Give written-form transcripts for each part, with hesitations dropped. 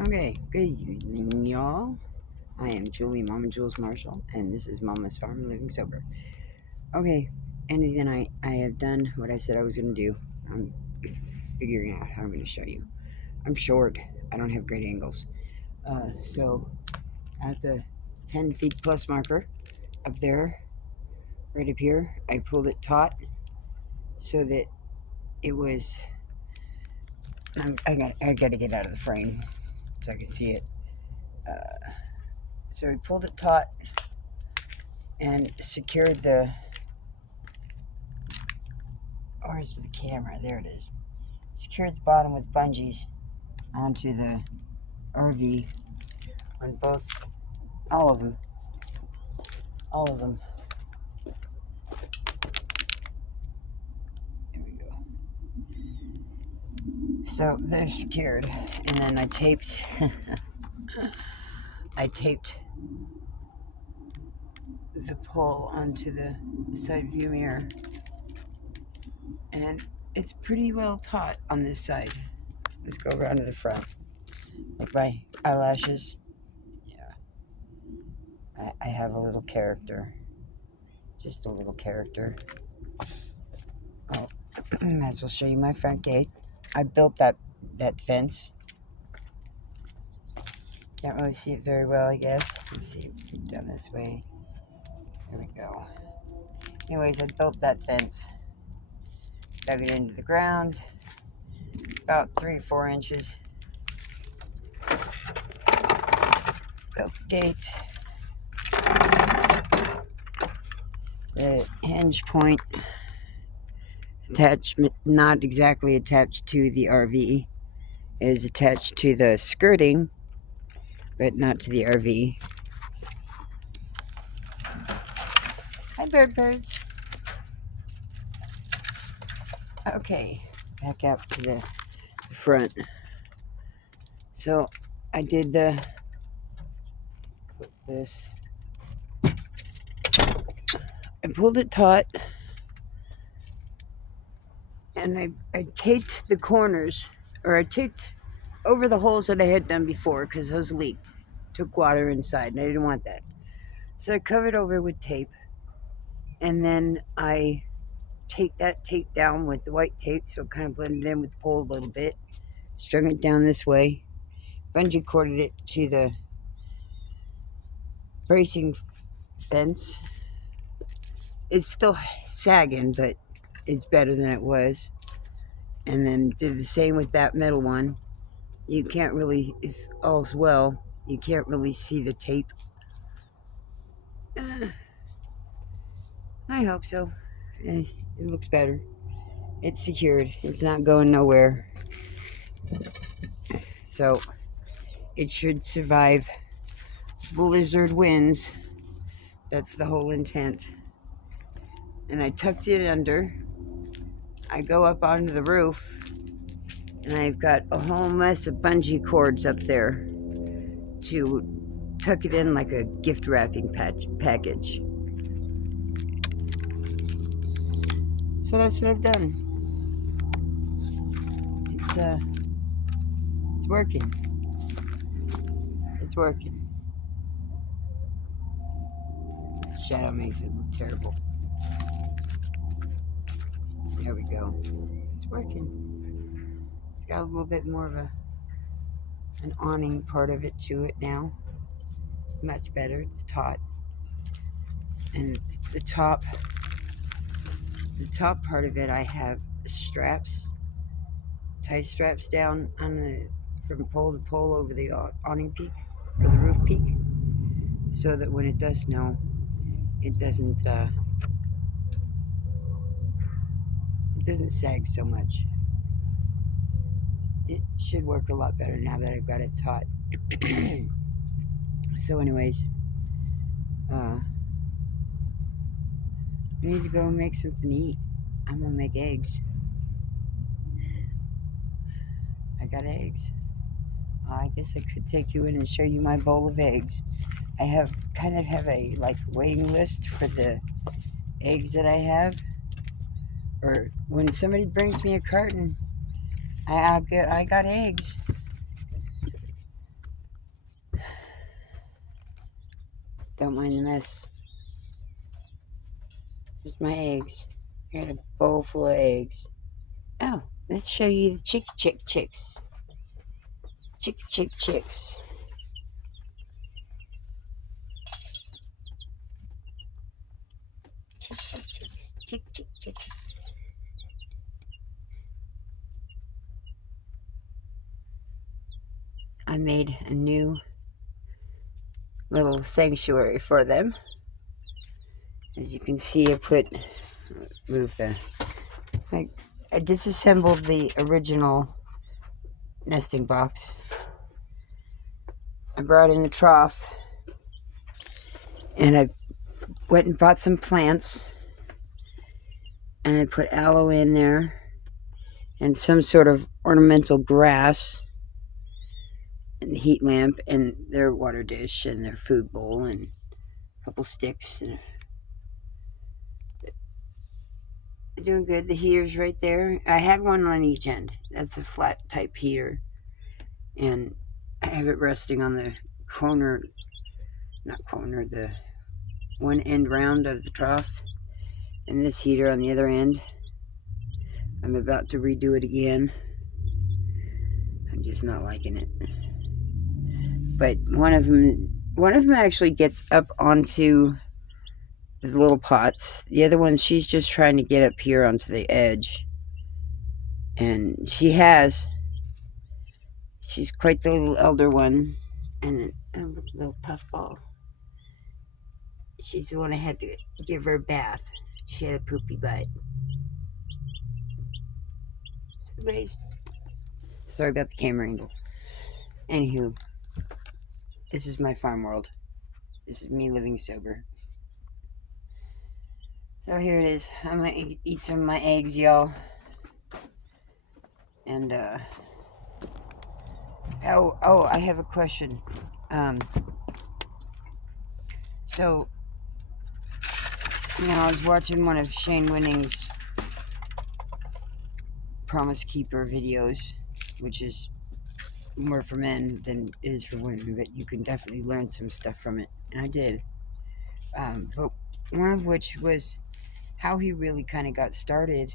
Okay, good evening, y'all. I am Julie, Mama Jules Marshall, and this is Mama's Farm Living Sober. Okay, and then I have done what I said I was going to do. I'm figuring out how I'm going to show you. I'm short, I don't have great angles. So, at the 10 feet plus marker up there, right up here, I pulled it taut so that it was. I got to get out of the frame so I can see it. So we pulled it taut and secured the. Where's the camera? There it is. Secured the bottom with bungees onto the RV on both, all of them. There we go. So they're secured, and then I taped. I taped the pole onto the side view mirror, and it's pretty well taut on this side. Let's go around to the front. Like my eyelashes. Yeah, I have a little character. Just a little character. Oh, might as well show you my front gate. I built that fence. Can't really see it very well, I guess. Let's see if we get down this way. There we go. Anyways, I built that fence. Dug it into the ground. About 3 or 4 inches. Built the gate. The hinge point attachment, not exactly attached to the RV, is attached to the skirting, but not to the RV. Hi, birds. Okay, back out to the front. So I did what's this? I pulled it taut, and I taped the corners, or I taped over the holes that I had done before because those leaked. Took water inside, and I didn't want that. So I covered over with tape, and then I taped that tape down with the white tape so it kind of blended in with the pole a little bit. Strung it down this way. Bungee corded it to the bracing fence. It's still sagging, but it's better than it was. And then did the same with that middle one. You can't really, if all's well, you can't really see the tape. I hope so. It looks better. It's secured. It's not going nowhere. So it should survive blizzard winds. That's the whole intent. And I tucked it under. I go up onto the roof, and I've got a whole mess of bungee cords up there to tuck it in like a gift wrapping package. So that's what I've done. It's working. It's working. Shadow makes it look terrible. There we go. It's working. It's got a little bit more of an awning part of it to it now. Much better. It's taut. And the top part of it, I have straps, tie straps down on from pole to pole over the awning peak, or the roof peak, so that when it does snow, it doesn't sag so much. It should work a lot better now that I've got it taut. So anyways, I need to go make something to eat. I'm gonna make eggs. I got eggs. I guess I could take you in and show you my bowl of eggs. I have a waiting list for the eggs that I have. Or when somebody brings me a carton, I got eggs. Don't mind the mess. Here's my eggs. I got a bowl full of eggs. Oh, let's show you the chicks. Chicks. Chicks. Chicks. I made a new little sanctuary for them. As you can see, let's move I disassembled the original nesting box. I brought in the trough, and I went and bought some plants, and I put aloe in there, and some sort of ornamental grass, and the heat lamp, and their water dish, and their food bowl, and a couple sticks. And they're doing good. The heater's right there. I have one on each end. That's a flat type heater, and I have it resting on the the one end round of the trough, and this heater on the other end. I'm about to redo it again. I'm just not liking it. But one of them actually gets up onto the little pots. The other one, she's just trying to get up here onto the edge. And she's quite the little elder one. And a little puffball. She's the one I had to give her a bath. She had a poopy butt. Sorry about the camera angle. Anywho, this is my farm world. This is me living sober. So here it is. I'm gonna eat some of my eggs, y'all. And I have a question. So I was watching one of Shane Winning's Promise Keeper videos, which is more for men than it is for women, but you can definitely learn some stuff from it, and I did. But one of which was how he really kind of got started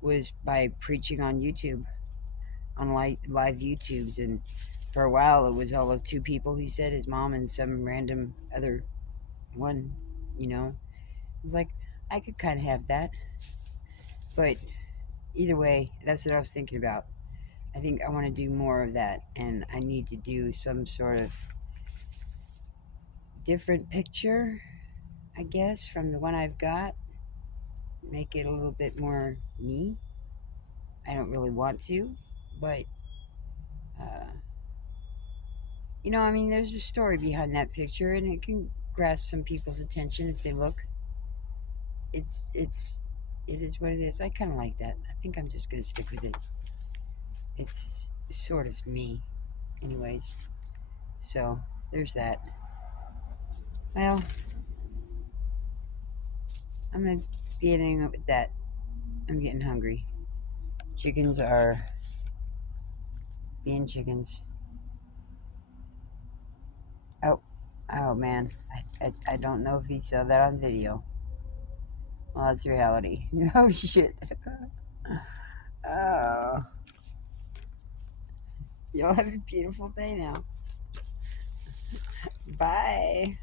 was by preaching on YouTube, on live YouTubes, and for a while it was all of two people, he said, his mom and some random other one, It's like, I could kind of have that, but either way, that's what I was thinking about. I think I want to do more of that, and I need to do some sort of different picture, I guess, from the one I've got. Make it a little bit more me. I don't really want to, but there's a story behind that picture, and it can grasp some people's attention if they look. It is what it is. I kind of like that. I think I'm just gonna stick with it. It's sort of me, anyways. So there's that. Well, I'm gonna be ending up with that. I'm getting hungry. Chickens are being chickens. Oh man, I don't know if he saw that on video. Well, that's reality. Oh shit. Oh. Y'all have a beautiful day now. Bye.